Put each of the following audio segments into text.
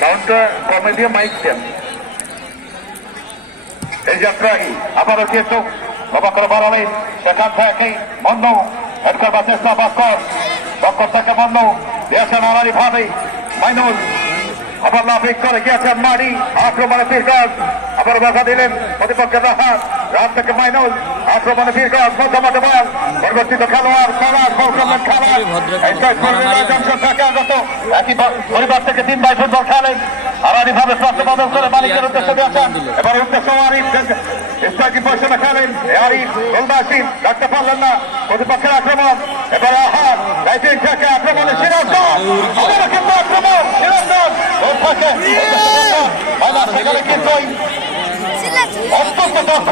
সাউন্ডটা কমে দিয়ে মাইক দেন। এই যাত্রায় আবারও কিন্তু বাবা করে বাড়ালেন সেখান থেকে বন্ধ। হেড করবার চেষ্টা বাক্কর থেকে বন্ধ। দিয়েছেন আনারি ভাবে, মাইনুল। আবার লাফিক করে গিয়েছেন মারি আক্রমণে ফিরকাজ আবার বাধা দিলেন প্রতিপক্ষের রাহাত। রাত থেকে মাইনুল আক্রমণে ফিরকাজ মধ্যমাঠে বল। পরিবর্তিত খেলোয়াড় খেলা কৌশলের খেলা। এই শেষ পর্যায়ে জংশন থেকে আগত একই পরিবার থেকে তিন ভাই ফুটবল খেলেন আনারি ভাবে স্বাস্থ্য বদল করে মালিকের উদ্দেশ্যে দিয়েছেন এবার উদ্দেশ্য আরিফ স্ট্রাইকিং পজিশনে খেলেন। আরিফ গোলবাসী রাখতে পারলেন না। প্রতিপক্ষের আক্রমণ। এবার আহার রাইটিং থেকে আক্রমণে সিরাজ আক্রমণ সিরাজ ওর থাকে। সেখানে কিন্তু অত্যন্ত দক্ষ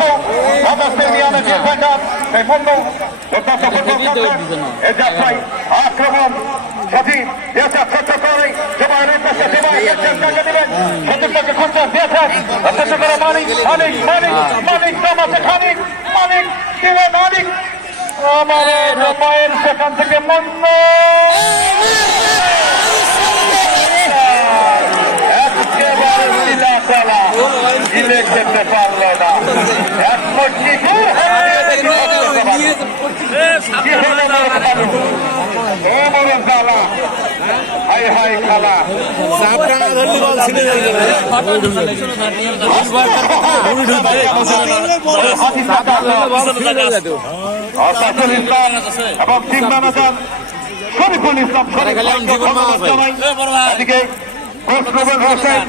আক্রমণ সঠিক দিয়েছে ছোট্ট করে জমায়ের উদ্দেশ্যে জমায় গেছেন কাকে সতীর্থকে খুঁজছেন দিয়েছেন অত্যন্ত করে মালিক মালিক মালিক মালিক দিলেন আমার পায়ের সেখান থেকে মন্ন একেবারে চালা গিলে খেতে পারল না। পারল। কি। হাই হাই খালা। ইসলাম এবং টিম ম্যানেজার শরীফুল ইসলাম শরীফ খালি আমি জীবন মা আছে। এদিকে হোসেন।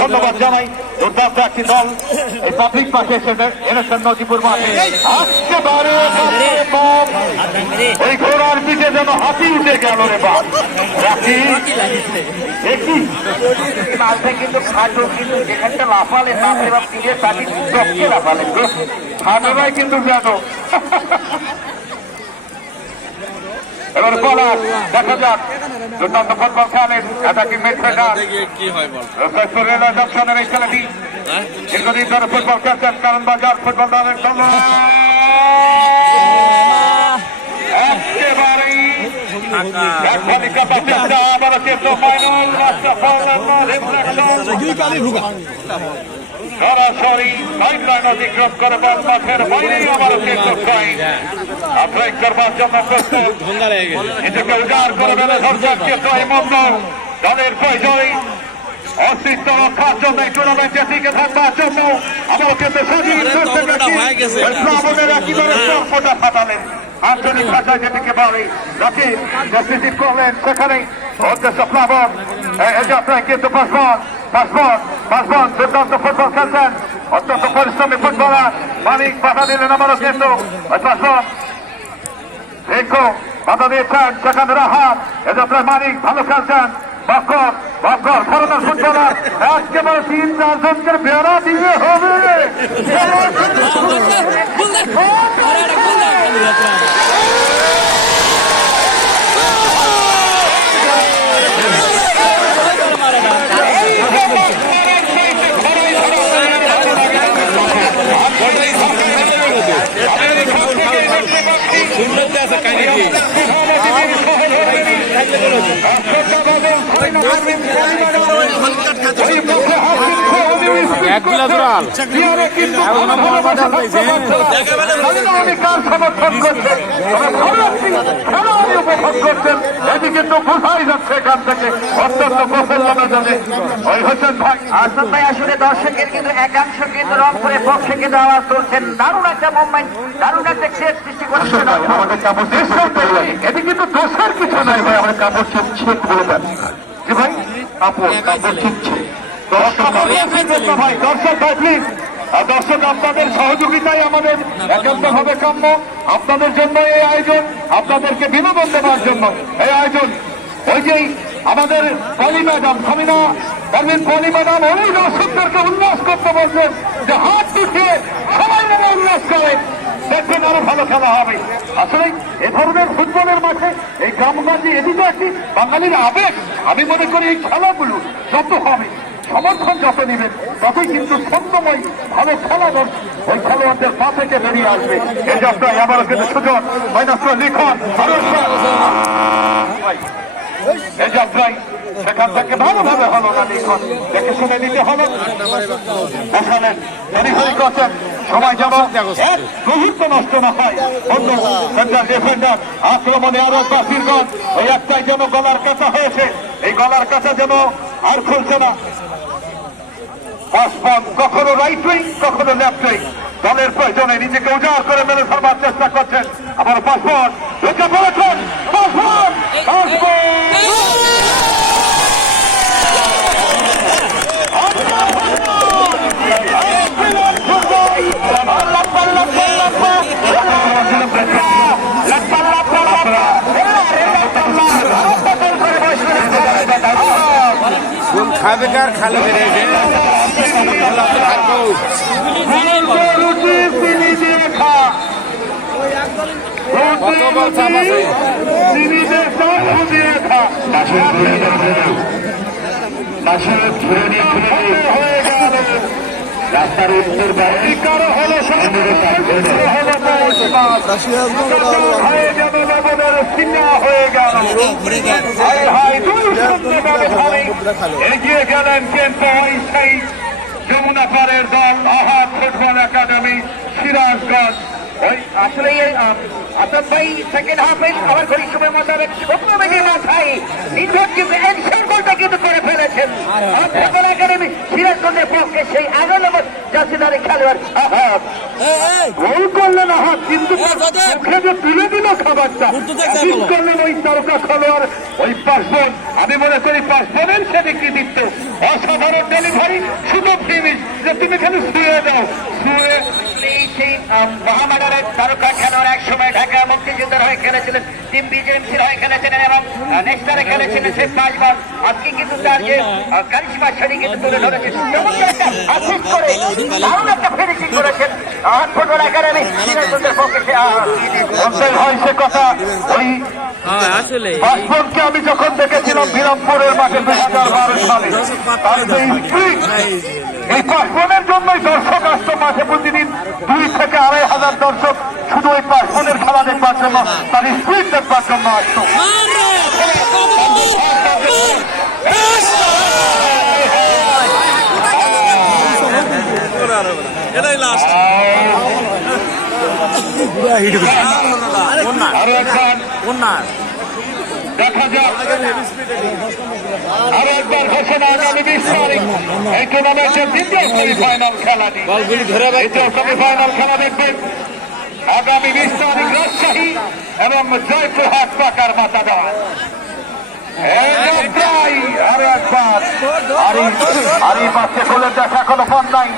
ধন্যবাদ জানাই দুর্দান্ত একটি দল এই পাবলিক মাঠে এনেছেন নজিপুর মাঠে ওই ঘোড়ার পিঠে যেন হাতি উঠে গেল রে বাপ কিন্তু খাটো কিন্তু লাফালে বাপরে বাপ তীরের পাটি চপকে লাফালে খাটোরাই কিন্তু জানো এবার বলার দেখা যাক। দুর্দান্ত ফুটবল খেলেন অ্যাটাকিং মিডফিল্ডার কি হয় বল। রেল জংশনের এই ছেলেটি। দীর্ঘদিন ধরে ফুটবল খেলছেন কারণ বাজার ফুটবল দলের দল একেবারেই এক তালিকা চেষ্টা আবার চেষ্টা ফাইনাল রাস্তা ফাইনাল সরাসরি লাইন লাইন অতিক্রম করে বল মাঠের বাইরেই আবার চেষ্টা ফাইন আশ্রয় করবার জন্য প্রস্তুত। নিজেকে উজাড় করে বেলে ধরছেন চেষ্টা এই মন্দ দলের প্রয়োজনই অস্তিত্ব রক্ষার জন্য এই টুর্নামেন্টে টিকে থাকবার জন্য আমার কিন্তু সজীব তখনটা গেছে। আমাদের একেবারে চর্পটা ফাটালেন আঞ্চলিক ভাষায় যেটিকে বলে রাখি করলেন সেখানে প্লাবন। কিন্তু পাসবন পাসবন পাসবন দুর্দান্ত ফুটবল খেলছেন। অত্যন্ত পরিশ্রমী ফুটবলার মালিক বাধা দিলেন আমারও কিন্তু। পাসবন দেখো বাধা দিয়েছেন, সেখানে রাহাত এ যাত্রায় মালিক ভালো খেলছেন। বকর বকর ধরনের ফুটবলার একেবারে তিন চারজনকে বেড়া দিয়ে হবে সুন্দর আছে কাহিনী কি কিন্তু একাংশ কিন্তু রংপুরের পক্ষে কিন্তু একটা মুভমেন্ট দারুণ একটা ক্রিয়েট সৃষ্টি করছে আমাদের কাপড় এদিকে তো দোষের কিছু নাই ভাই আমাদের কাপড় ছিটছে বলে দেন ভাই, কাপড় কাপড় দর্শক ভাই দর্শক ভাই প্লিজ আর দর্শক আপনাদের সহযোগিতাই আমাদের একান্ত ভাবে কাম্য। আপনাদের জন্য এই আয়োজন আপনাদেরকে বিনোদন দেওয়ার জন্য এই আয়োজন। ওই যে আমাদের পলি ম্যাডাম সামিনা পারভিন পলি ম্যাডাম ওই দর্শকদেরকে উল্লাস করতে বলছেন যে হাত উঠিয়ে সবাই মিলে উল্লাস করেন। দেখবেন আরও ভালো খেলা হবে। আসলে এ ধরনের ফুটবলের মাঠে এই গ্রামগঞ্জে এদিকে একটি বাঙালির আবেগ। আমি মনে করি এই খেলাগুলো যত হবে সমর্থন যত নেবেন ততই কিন্তু ছন্দময় ভালো খেলাধর ওই খেলোয়াড়দের পা থেকে বেরিয়ে আসবে। এই যাত্রায় আবারও কিন্তু সুযোগ মাইনাস লিখন এই সেখান থেকে ভালোভাবে না দেখে শুনে দিতে হলো। নষ্ট না হয়। সেন্টার আক্রমণে আরও বাসিরগঞ্জ ওই একটাই যেন গলার কাটা হয়েছে। এই গলার কাটা যেন আর খুলছে না। পাসপন কখনো রাইট উইং কখনো লেফট উইং দলের প্রয়োজনে নিজেকে উজাড় করে মেলে ধরবার চেষ্টা করছেন। আবার পাসপন ঢুকে পড়েছেন। পাসপন খাবে কার, খালে বেড়ে রুটি চিনি দিয়ে খা হয়ে গেল লবণের সিনা গেল দুই শূন্য ব্যবধানে এগিয়ে গেলেন কিন্তু ওই যমুনা পাড়ের দল আহাত ফুটবল একাডেমি সিরাজগঞ্জ। ওই আসলে আসাদ ভাই সেকেন্ড হাফে আমার ঘড়ির সময় মধ্যে স্বপ্ন বেগে মাথায় নির্ভর কিন্তু গোলটা কিন্তু করে ফেলেছেন। ফুটবল একাডেমি সিরাজগঞ্জের পক্ষে সেই এগারো নম্বর জাসিদারি খেলোয়াড় গোল করলেন কিন্তু মুখে যে তুলে দিল খাবারটা করলেন ওই তারকা খেলোয়াড় ওই আমি মনে করি পার্সনের সেদিকে দিত অসাধারণ ডেলিভারি শুধু ফিনিশ যে তুমি খালি শুয়ে দাও শুয়ে। সেই মহামাডারের তারকা খেলোয়াড় এক সময় ঢাকা মুক্তিযুদ্ধের হয়ে খেলেছিলেন। টিম বিজেএমসির হয়ে খেলেছিলেন এবং নেক্সটারে খেলেছিলেন আজকে কিন্তু তার যে কারিশমা সেটি কিন্তু তুলে ধরেছে। চমৎকার করে দারুণ একটা ফিনিশিং করেছেন আট ফুটবল একাডেমি সিরাজগঞ্জের পক্ষে সে অন্তর হয় সে কথা ওই আসলে পাসপোর্টকে আমি যখন দেখেছিলাম বিরামপুরের মাঠে দুই হাজার বারো সালে তার যে স্প্রিট এই পাসপোর্টের জন্যই দর্শক আসতো মাঠে প্রতিদিন দুই থেকে আড়াই হাজার দর্শক শুধু ওই পাসপোর্টের খেলা দেখবার জন্য তার স্পিড দেখবার এটাই লাস্ট দেখা যাক আরও একবার ঘোষণা আগামী বিশ তারিখ এই টুর্নামেন্টের দ্বিতীয় সেমিফাইনাল খেলাটি দ্বিতীয় সেমিফাইনাল খেলা দেখবেন। আগামী বিশ তারিখ রাজশাহী এবং জয়পুরহাট পাকার মাতা আরও একবার আরি আরি পাশে খুলে দেখা কোনো ফোন নাই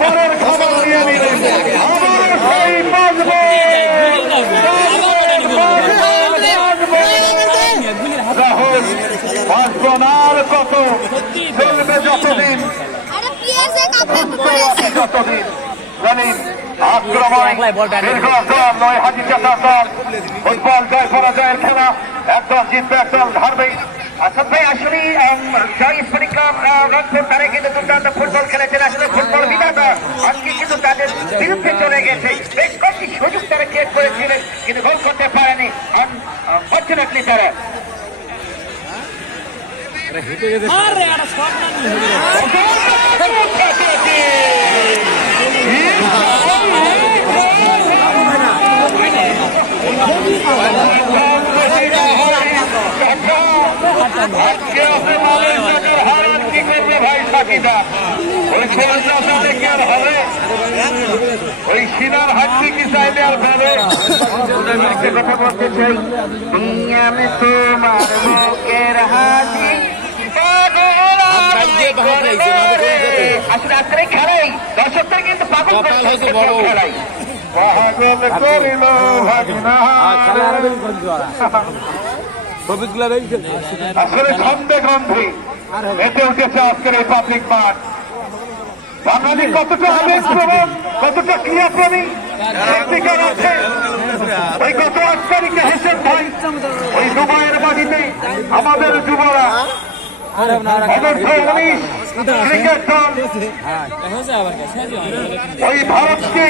পরের খবর নিয়ে নিলেন আবার সেই বাজবে রাহুল বাঁচবন কত? চলবে যতদিন। যতদিন। জানেন আক্রমণ দীর্ঘ দল নয় হাজি চাষার দল ফুটবল জয় পরাজয়ের খেলা। একদল জিতবে একদল হারবেই আসাদ ভাই আসলে জয় স্ফটিকরাম রংপুর তারা কিন্তু দুর্দান্ত ফুটবল খেলেছেন। আসলে ফুটবল বিধাতা আজকে কিন্তু তাদের বিরুদ্ধে চলে গেছে। বেশ কয়েকটি সুযোগ তারা ক্রিয়েট করেছিলেন কিন্তু গোল করতে পারেনি। আনফর্চুনেটলি তারা আজকে আপনি মালের টাকার হারান কি করবে ভাই সাকিদা ওই সিনার হাড্ডি কি চাইলে আর একটা কথা বলতে চাই আমি তোমার মুখের হাসি আসলে আজকের খেলাই দর্শকদের কিন্তু পাগল কপাল হয়েছে বড়। খেলাই পাগল করিল ভাগনা। আসলে খন্দে গন্ধে মেতে উঠেছে আজকের এই পাবলিক মাঠ। বাঙালি কতটা আবেগ প্রবণ কতটা ক্রিয়াপ্রেমী সত্যিকার আছে। ওই গত আট তারিখে হেসেন ভাই ওই দুবাইয়ের বাড়িতে আমাদের যুবরা দল। ওই ভারতকে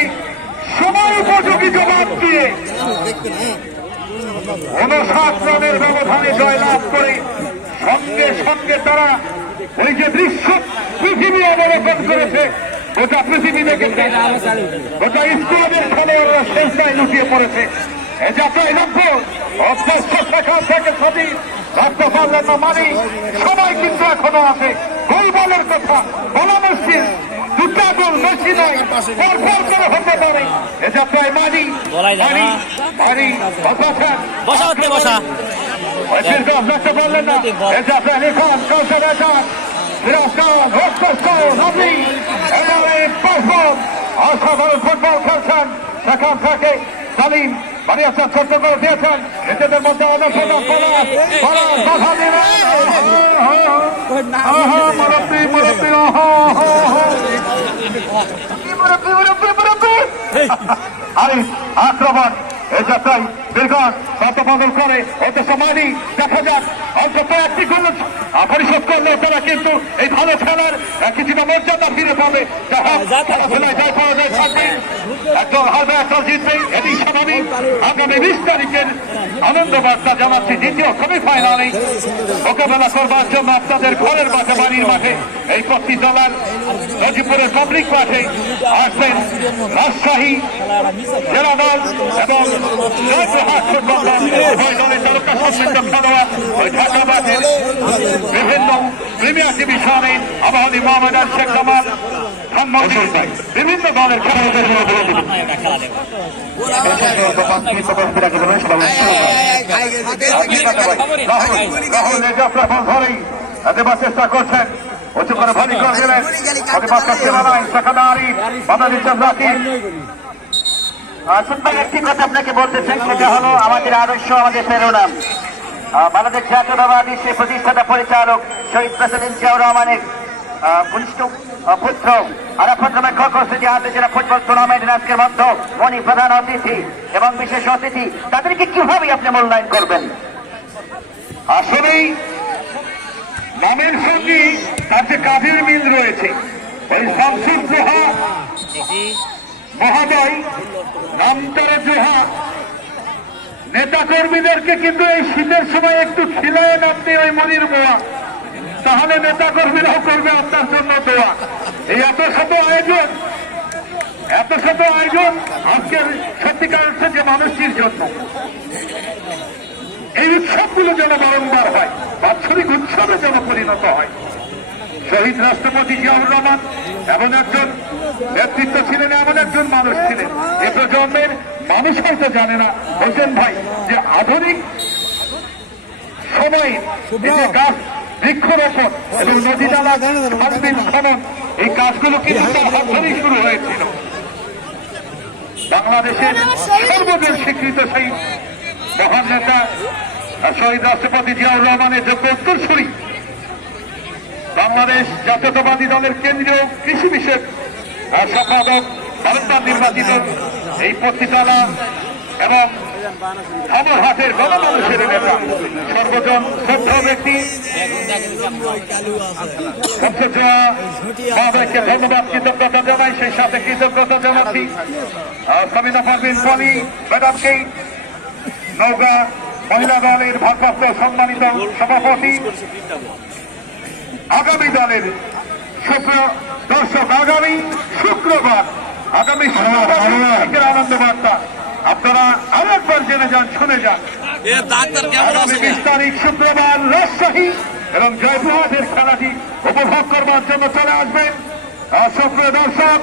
সময় উপযোগী দিয়ে উনষাট রানের ব্যবধানে জয়লাভ করে সঙ্গে সঙ্গে তারা ওই যে দৃশ্য পৃথিবী অবলোকন করেছে গোটা পৃথিবী দেখেছে গোটা স্কুলের খেলোয়াড়রা শেষদায় লুটিয়ে পড়েছে। এ যাত্রায় লক্ষ্য অভ্যস্ত শেখা থেকে ছবি রাখতে পারলেন না মানে সবাই কিন্তু এখনও আছে গোল বলের কথা বলা মুশকিল দুটা গোল বেশি নয় পরপর করে হতে পারে এ যাত্রায় মানি মানি না। মানি বসা হচ্ছে বসা kau sedang. Silahkan Rostos kau Nabi. Elari Pasbon. অসাধারণ ফুটবল খেলছেন সেখান থেকে সালিম বাড়িয়েছেন ছোট্ট করে দিয়েছেন। নিজেদের মধ্যে অনুশোধন পলাশ। পলাশ বাধা দিলেন। মুরব্বী মুরব্বী মুরব্বী মুরব্বী মুরব্বী? আরে আক্রমণ। এই যাত্রায় দীর্ঘন কত করে অত সমানি দেখা যাক। অন্তত একটি গোল পরিশোধ করলেও তারা কিন্তু এই ভালো খেলার কিছুটা মর্যাদা ফিরে পাবে। যা হোক, খেলাধুলায় জয় পরাজয় থাকবে একদল হারবে একদল জিতবে এটি স্বাভাবিক। আগামী বিশ তারিখের আনন্দ বার্তা জানাচ্ছি দ্বিতীয় সেমিফাইনালে মোকাবেলা করবার জন্য আপনাদের ঘরের মাঠে বাড়ির মাঠে এই পঁচিশ দলার নজিপুরের পাবলিক মাঠে আসবেন রাজশাহী জেলা দল এবং বিভিন্ন প্রিমিয়ার ডিভিশনে আবাহনী বিভিন্ন দলের চেষ্টা করছেন উঁচু করে ভারী করে দিলেন আরিফ আসুন ভাই একটি কথা আপনাকে বলতে চাই সেটা হলো আমাদের আদর্শ আমাদের প্রেরণা। বাংলাদেশ জাতীয়তাবাদী সে প্রতিষ্ঠাতা পরিচালক শহীদ প্রেসিডেন্ট জিয়াউর রহমানের আহ, কনিষ্ঠ পুত্র আরাফাত রহমান খকর সিটি আন্তর্জাতিক ফুটবল টুর্নামেন্টের আজকের মধ্যে মনি প্রধান অতিথি এবং বিশেষ অতিথি তাদেরকে কীভাবে আপনি মূল্যায়ন করবেন? আসলেই নামের সঙ্গে তার যে কাজের মিল রয়েছে। ওই শামসুর জোহা মহোদয় নামতারে জোহা নেতা কর্মীদেরকে কিন্তু এই শীতের সময় একটু খিলায় নামতে ওই মনির বোয়া। তাহলে নেতা কর্মীরাও করবে আপনার জন্য দোয়া। এই এত শত আয়োজন, এত শত আয়োজন আজকের সত্যিকার হচ্ছে যে মানুষটির জন্য। এই উৎসবগুলো যেন বারংবার হয়, বাৎসরিক উৎসবে যেন পরিণত হয়। শহীদ রাষ্ট্রপতি জিয়াউর রহমান এমন একজন নেতৃত্ব ছিলেন এমন একজন মানুষ ছিলেন। এ প্রজন্মের মানুষ হয়তো জানে না। হোসেন ভাই যে আধুনিক সময়ে যে গাছ বৃক্ষরোপণ এবং নদী নালা খালবিল খনন এই কাজগুলো কিন্তু তার হাত ধরেই শুরু হয়েছিল। বাংলাদেশের সর্বজন স্বীকৃত সেই মহান নেতা শহীদ রাষ্ট্রপতি জিয়াউর রহমানের যোগ্য উত্তরসূরি বাংলাদেশ জাতীয়তাবাদী দলের কেন্দ্রীয় কৃষি বিষয়ক সম্পাদক বারবার নির্বাচিত এই পত্রিকালা এবং হাটের গণমানুষের নেতা, সর্বজন শ্রদ্ধা ব্যক্তি। বাবাকে ধন্যবাদ, কৃতজ্ঞতা জানাই, সেই সাথে কৃতজ্ঞতা জানাচ্ছি সামিনা পারভিন পলি ম্যাডামকে নৌকা মহিলা দলের ভারপ্রাপ্ত সম্মানিত সভাপতি। আগামী দলের শুক্র দর্শক আগামী শুক্রবার আগামী শুক্রবার আনন্দ বার্তা আপনারা আরও একবার জেনে যান শুনে যান। আগামী বিশ তারিখ শুক্রবার রাজশাহী এবং জয়পুরহাটের খেলাটি উপভোগ করবার জন্য চলে আসবেন। আর সুপ্রিয় দর্শক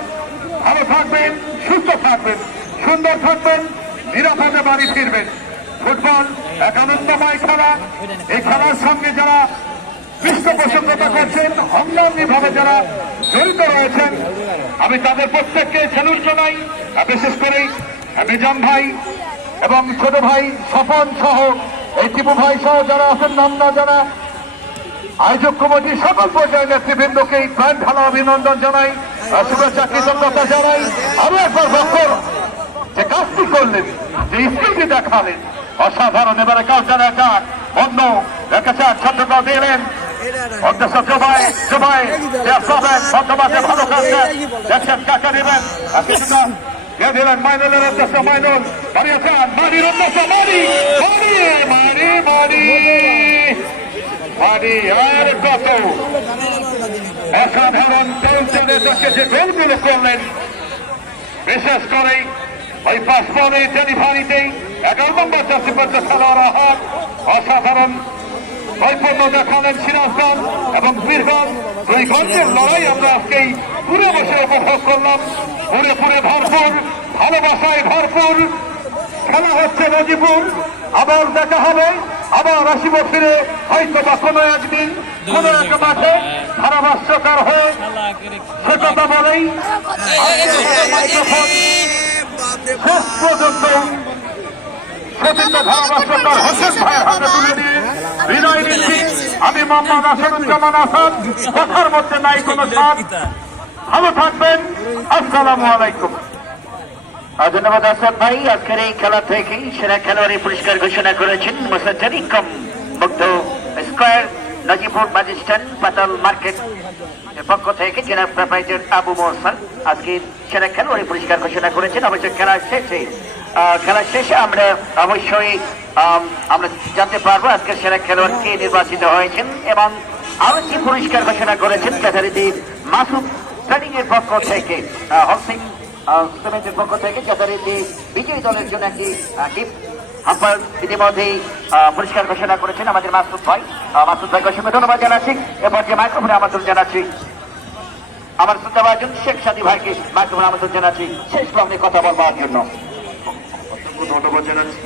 ভালো থাকবেন সুস্থ থাকবেন সুন্দর থাকবেন নিরাপদে বাড়ি ফিরবেন। ফুটবল এক আনন্দময় খেলা। এই খেলার সঙ্গে যারা পৃষ্ঠপোষকতা করছেন অঙ্গাঙ্গি ভাবে যারা জড়িত রয়েছেন, আমি তাদের প্রত্যেককে সেলুট জানাই বিশেষ করে নিজাম ভাই এবং ছোট ভাই স্বপন সহ এই টিপু ভাই সহ যারা আছেন নাম না যারা, আয়োজক কমিটির সকল পর্যায়ের নেতৃবৃন্দকে এই প্রাণ ঢালা অভিনন্দন জানাই শুভেচ্ছা, কৃতজ্ঞতা জানাই। আরও একবার বক্তর যে কাজটি করলেন, যে স্কিলটি দেখালেন, অসাধারণ। এবারে কাউন্টার অ্যাটাক বন্ধ, রেখেছেন ছত্রতা দিলেন। অধ্যক্ষ জবাই জবাই বন্ধ মাঠে ভালো কাজে দেখছেন কাকে নেবেন আর কিছুটা দিয়ে দিলেন মাইনুলের উদ্দেশ্য মাইনুল দাঁড়িয়েছেন মারির উদ্দেশ্য মারি মারি মারি মারি মারি আর কত অসাধারণ চলচলে দশে যে গোলগুলো করলেন বিশেষ করে ওই পাঁচ বলে ডেলিভারিতেই এগারো নম্বর চাষি পর্যন্ত খেলোয়াড় অসাধারণ নৈপুণ্য দেখালেন সিরাজগঞ্জ এবং বীরগঞ্জ। দুই গঞ্জের লড়াই আমরা আজকেই পুরে বসে উপভোগ করলাম। পুরে পুরে ভরপুর, ভালোবাসায় ভরপুর। খেলা হচ্ছে নজিপুর। আবার দেখা হবে। আবার আসিব ফিরে হয়তো বা কোনো একদিন। কোনো এক মাঠে ধারাভাষ্যকার হয়ে সে কথা বলেই শেষ পর্যন্ত সতীর্থ ধারাভাষ্যকার হোসেন ভাইয়ের হাতে তুলে দিয়ে বিনয় নিচ্ছি আমি মোহাম্মদ আসাদুজ্জামান আসাদ। কথার মধ্যে নাই কোনো সাথ ভালো থাকবেন। আসসালামু আলাইকুম। ধন্যবাদ আসাদ ভাই। আজকের এই খেলা থেকেই সেরা খেলোয়াড়ি পুরস্কার ঘোষণা করেছেন মোসাজ্জারি মুগ্ধ স্কোয়ার, নাজিপুর বাজিস্টান পাতাল মার্কেট পক্ষ থেকে জেলা প্রোপাইটার আবু মোহসান আজকে সেরা খেলোয়াড়ি পুরস্কার ঘোষণা করেছেন। অবশ্য খেলা শেষে খেলা শেষে আমরা অবশ্যই আমরা জানতে পারব আজকের সেরা খেলোয়াড় কে নির্বাচিত হয়েছেন এবং আরও একটি পুরস্কার ঘোষণা করেছেন যথারীতি মাসুদ ট্রেনিং এর পক্ষ থেকে হলসিং সিমেন্টের পক্ষ থেকে যথারীতি বিজয়ী দলের জন্য গিফট আমাদের ধন্যবাদ জানাচ্ছি। জানাচ্ছি। আমার শ্রদ্ধাভাজন শেখ সাদী ভাইকে মাইক্রোফোনে আমন্ত্রণ জানাচ্ছি। শেষ লগ্নে কথা বলবার জন্য। ধন্যবাদ জানাচ্ছি।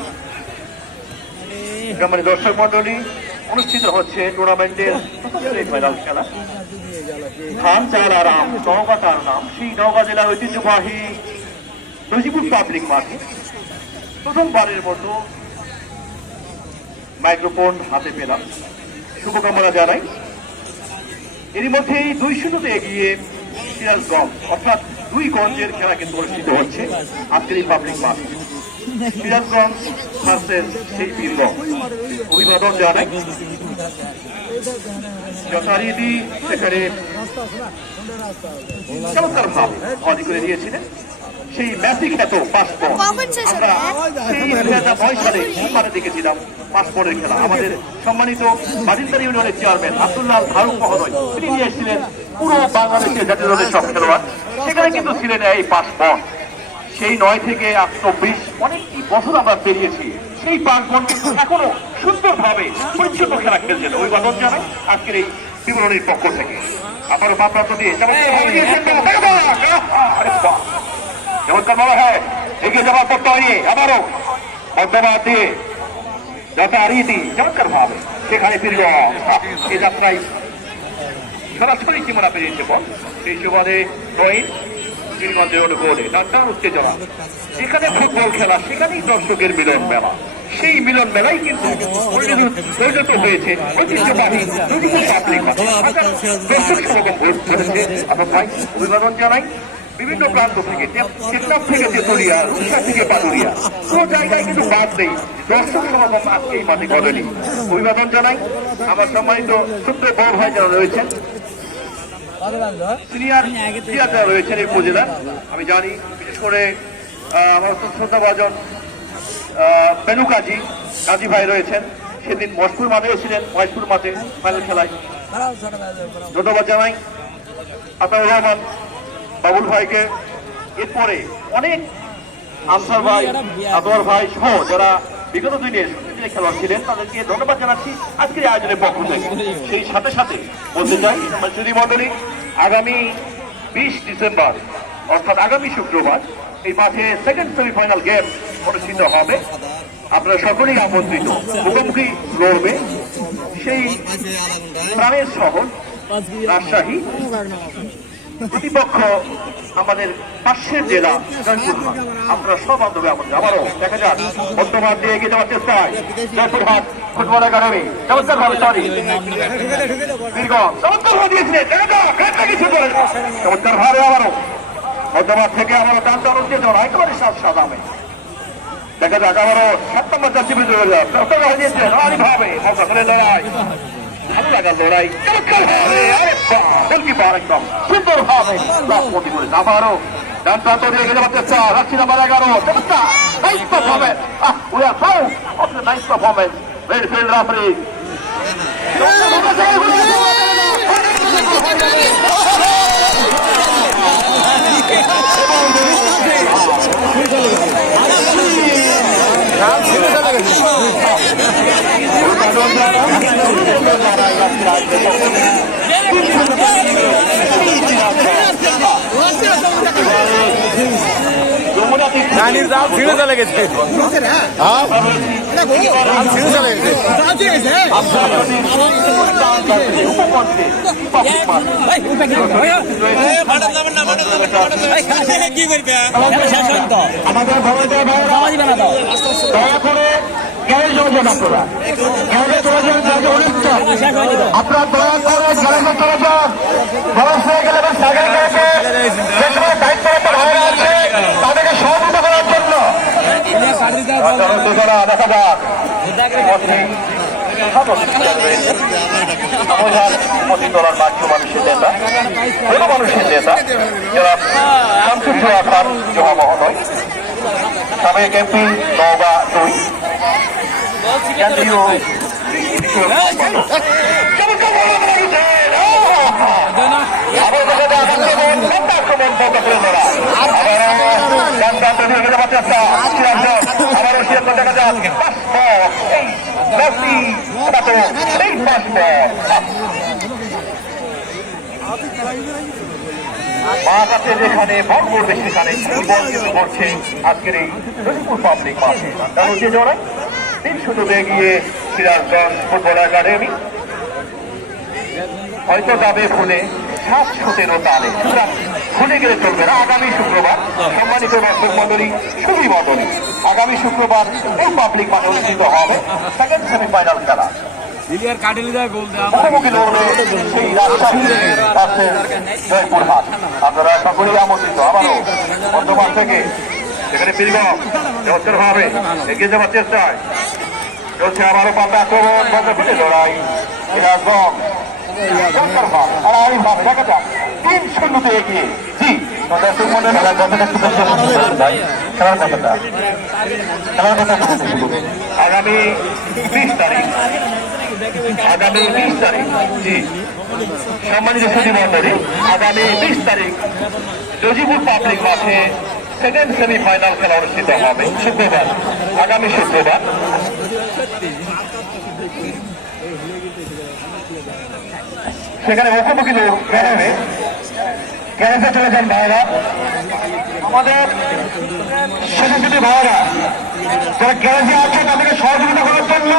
গ্রামের দর্শক মন্ডলী অনুষ্ঠিত হচ্ছে টুর্নামেন্টের ফাইনাল খেলা। ধান চাল আরাম নওগাঁ নাম। সেই নওগাঁ জেলার ঐতিহ্যবাহী নজিবুর পাবলিক মাঠে প্রথমবারের মতো মাইক্রোফোন হাতে পেলাম। শুভকামনা জানাই। এরই মধ্যেই দুই শূন্যতে এগিয়ে সিরাজগঞ্জ, অর্থাৎ দুই গঞ্জের খেলা কিন্তু অনুষ্ঠিত হচ্ছে আজকের এই পাবলিক মাঠ সিরাজগঞ্জ সেই বীরগঞ্জ অভিবাদন জানাই যথারীতি সেখানে চমৎকার ভাব অধি করে দিয়েছিলেন। সেই ম্যাসি খ্যাত পাসপোর্ট? আমরা সেই দুই হাজার নয় সালে সিমারে দেখেছিলাম পাসপোর্টের খেলা। আমাদের সম্মানিত বাজিন্দার ইউনিয়নের চেয়ারম্যান আব্দুল্লাহ ফারুক মহোদয় তিনি নিয়ে এসেছিলেন পুরো বাংলাদেশের জাতীয় দলের সব খেলোয়াড়। সেখানে কিন্তু ছিলেন এই পাসপোর্ট সেই নয় থেকে আজ চব্বিশ অনেকটি বছর আমরা পেরিয়েছি। সেই পাসপোর্ট কিন্তু এখনও সুন্দরভাবে পরিচ্ছন্ন খেলা খেলছেন অভিবাদন জানাই আজকের এই বিবরণীর পক্ষ থেকে। আবারও মাত্রান্ত দিয়ে বাহ! চমৎকার বলা হয় এগিয়ে যাওয়ার পর তৈরি আবারও মধ্যবাদ দিয়ে যথারীতি চমৎকার ভাবে সেখানে ফিরল এই যাত্রায় সরাসরি সীমানা পেরিয়েছে বল। সেই সুবাদে নয়ন শ্রীগঞ্জের অনুকূলে টানটান উত্তেজনা যেখানে ফুটবল খেলা সেখানেই দর্শকের মিলন মেলা। সেই মিলন মেলাই কিন্তু পরিণত হয়েছে ঐতিহ্যবাহী নদীপুর পাবলিক। দর্শক সমাগম ঘটেছে আপনার ভাই অভিবাদন জানাই বিভিন্ন প্রান্ত থেকে টেকনাফ থেকে তেতুলিয়া রূপসা থেকে পাতুরিয়া কোনো জায়গায় কিন্তু বাদ নেই। দর্শক সমাগম আজকে এই মাঠে ঘটেনি অভিবাদন জানাই আমার সম্মানিত ছোট্ট বড় ভাই যারা রয়েছেন রয়েছেন এই আমি জানি, বিশেষ করে আমার বেনু কাজী কাজী ভাই রয়েছেন। সেদিন মশপুর মাঠেও ছিলেন মহেশপুর মাঠে ফাইনাল খেলায়। ধন্যবাদ জানাই। আপনার রহমান, বাবুল ভাইকে। এরপরে অনেক আনসার ভাই আদর ভাই সহ যারা বিগত দিনে সুন্দর খেলোয়াড় ছিলেন, তাদেরকে ধন্যবাদ জানাচ্ছি আজকের আয়োজনের পক্ষ থেকে। সেই সাথে সাথে বলতে চাই সুধী মন্ডলী আগামী বিশ ডিসেম্বর, অর্থাৎ আগামী শুক্রবার, এই মাঠে সেকেন্ড সেমিফাইনাল গেম অনুষ্ঠিত হবে। আপনারা সকলেই আমন্ত্রিত। মুখোমুখি লড়বে সেই প্রাণের শহর, রাজশাহী। প্রতিপক্ষ আমাদের পাশের জেলা জয়পুরহাট। আপনারা সব বান্ধবে আমাদের। আবারও দেখা যাক। বর্তমান দিয়ে এগিয়ে যাওয়ার চেষ্টায় জয়পুরহাট ফুটবল একাডেমি। চমৎকার ভাবে সরি চমৎকার ভাবে দিয়েছিলেন আবারও। মধ্যমাঠ থেকে আবারও টান চালন দিয়ে যাওয়া একেবারে সাত সাদামে দেখা যাক, আবারও সাত নম্বর যাত্রী বিজয় হয়ে ভাবে দিয়েছেন আরি ভাবে। লড়াই। ভালো লাগার লড়াই সুন্দর ভাবে আবারও। ডান প্রান্ত দিয়ে গেলে চেষ্টা রাখছি নাম্বার এগারো nice performance we are proud of the nice performance midfield referee রানীর জাল ছিঁড়ে চলে গেছে ছিঁড়ে চলে গেছে কি করবে আমাদের দয়া করে আপনারা দয়া করে গ্যারেজে চলে যান বরফ হয়ে গেলে এবং সাগরে দায়িত্বরত ভাইরা আছে তাদেরকে সহযোগিতা করার জন্য ডলার বাক্য মানুষের নেতা কোনো মানুষের নেতা যারা শামসুদ্দোয়া খান জমা মহোদয় সাবেক এমপি নওগাঁ দুই কেন্দ্রীয় মা কাছে যেখানে বল করবে সেখানে বল কিন্তু করছে আজকের এই রহিপুর পাবলিক মাঠে। কারণ যে জড়াই তিন শুধু এগিয়ে সিরাজগঞ্জ ফুটবল একাডেমি। হয়তো যাবে ফোনে সাত সতেরো তালে। ভুলে গেলে চলবে না। আগামী শুক্রবার সম্মানিত দর্শক মন্ডলী সুবি মন্ডলী আগামী শুক্রবার এই পাবলিক মাঠে অনুষ্ঠিত হবে সেকেন্ড সেমিফাইনাল খেলা। দিলিয়ার কাটিয়ে দেয় গোল দেওয়া মুখোমুখি লড়বে সেই রাজশাহী পাশের জয়পুরহাট। আপনারা সকলেই আমন্ত্রিত। আবারও বর্ধমান থেকে সেখানে ফিরগম জোর হবে। এগিয়ে যাওয়ার চেষ্টায় চলছে আবারও পাল্টা আক্রমণ। বন্ধ ফিরে লড়াই। সিরাজগঞ্জ। আর আরিফ দেখা যাক। তিন শূন্যতে এগিয়ে জি খেলার কথাটা আগামী বিশ তারিখ আগামী বিশ তারিখ জি সম্মানিত আগামী বিশ তারিখ রজিপুর পাবলিক মাঠে সেকেন্ড সেমিফাইনাল খেলা অনুষ্ঠিত হবে শুক্রবার আগামী শুক্রবার সেখানে মুখোমুখি লোক গ্যারেজে গ্যারেজে চলে যান ভাইরা আমাদের সেনাপতি ভাইরা যারা গ্যারেজে আছে, তাদেরকে সহযোগিতা করার জন্য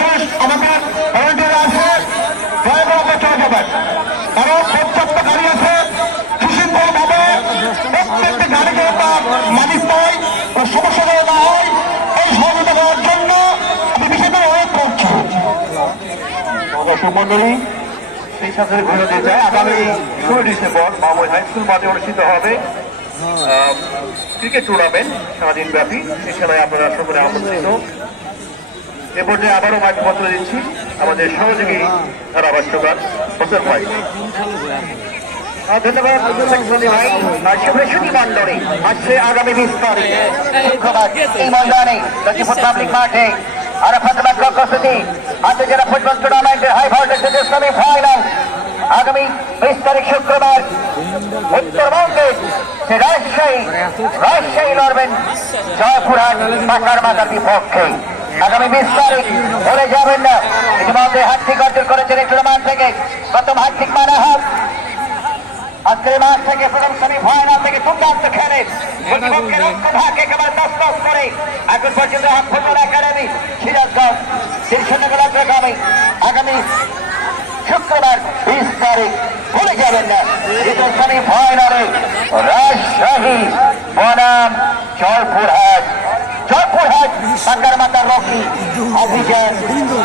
শেষ আমাদের ভলেন্টিয়ার আছে, দয়া করে চলে যাবেন। কারণ পর্যাপ্ত গাড়ি আছে সুশৃঙ্খল ভাবে প্রত্যেকটি গাড়িকে তার মালিক কোনো সমস্যা না হয়, এই সহযোগিতা করার জন্য আমি বিশেষভাবে অনুরোধ করছি। মন্ডলী সেই সাথে ঘুরে দিতে চাই আগামী ষোলো ডিসেম্বর মামুই হাই স্কুল মাঠে অনুষ্ঠিত হবে ক্রিকেট টুর্নামেন্ট সারাদিন ব্যাপী সেই খেলায় আপনারা সকলে আমন্ত্রিত। এ পর্যায়ে আবারও মাইক দিচ্ছি। আমাদের সহযোগী ধারাভাষ্যকার হোসেন ভাই। ধন্যবাদ ভাই। আর শুভ্রশুটি আসছে আগামী বিশ তারিখ। শুক্রবার এই ময়দানে পাবলিক মাঠে আরাফাত বাক্য কসুতি আন্তর্জাতিক ফুটবল টুর্নামেন্টের হাই ভোল্টেজের সেমি ফাইনাল আগামী বিশ তারিখ শুক্রবার উত্তরবঙ্গের যে রাজশাহী রাজশাহী লড়বেন জয়পুরহাট পাকার মাতার বিপক্ষে। আগামী বিশ তারিখ ভুলে যাবেন না। ইতিমধ্যে হার্দিক অর্জন করেছেন এই টুর্নামেন্ট থেকে। প্রথম হার্দিক মানা হাত আজকের মাঠ থেকে প্রথম সেমি ফাইনাল থেকে দুর্দান্ত খেলে প্রতিপক্ষের রক্তভাগ একেবারে দশ করে। এখন পর্যন্ত ফুটবল একাডেমি সিরাজগঞ্জ শূন্য গোলার আগামী শুক্রবার বিশ তারিখ ভুলে যাবেন না। দ্বিতীয় সেমি ফাইনালে রাজশাহী বনাম জয়পুরহাট। জয়পুরহাট সাঙ্গার মাতার রকি অভিযান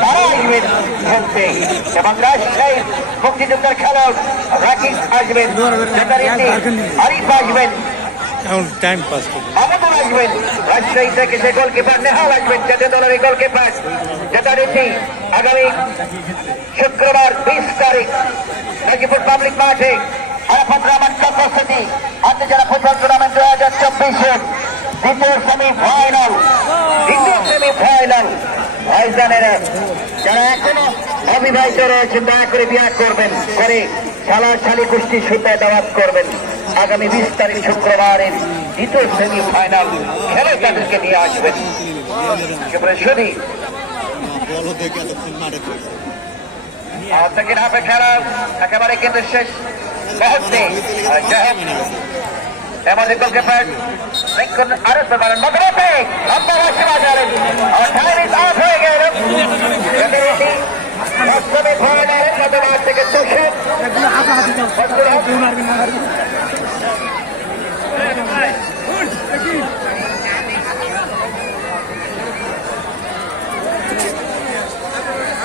তারা আসবেন খেলতে এবং রাজশাহী মুক্তিযুদ্ধের খেলোয়াড় রাকিব আসবেন আরিফ আসবেন এখন টাইম পাস করবে। মামুদুল আসবেন রাজশাহী থেকে যে গোলকিপার নেহাল আসবেন জাতীয় দলের এই গোলকিপার জেতারিন্দি আগামী শুক্রবার বিশ তারিখ গাজীপুর পাবলিক মাঠে আরাফাত রহমান প্রস্তুতি আন্তর্জাতিক ফুটবল টুর্নামেন্ট হাজার চব্বিশের দ্বিতীয় সেমি ফাইনাল দ্বিতীয় সেমি ফাইনাল ভাইজানের যারা এখনও অবিবাহিত রয়েছেন দয়া করে বিয়া করবেন, করে শালা শালি কুষ্টি সুতা দাওয়াত করবেন। আগামী বিশ তারিখ শুক্রবারের দ্বিতীয় সেমি ফাইনাল খেলে তাদেরকে নিয়ে আসবেন। শুনি খেলা একেবারে কিন্তু শেষ মুহূর্তে। হোক। গোলকিপার அரசு மரன் மதுரை அம்மா வாசிவாதாரன் அவர் டைமிங் ஆஃப் ஆகியாரும் மஸ்தமே போராடாரன் மதுராட்டுக்கு துஷன் மஸ்தூர்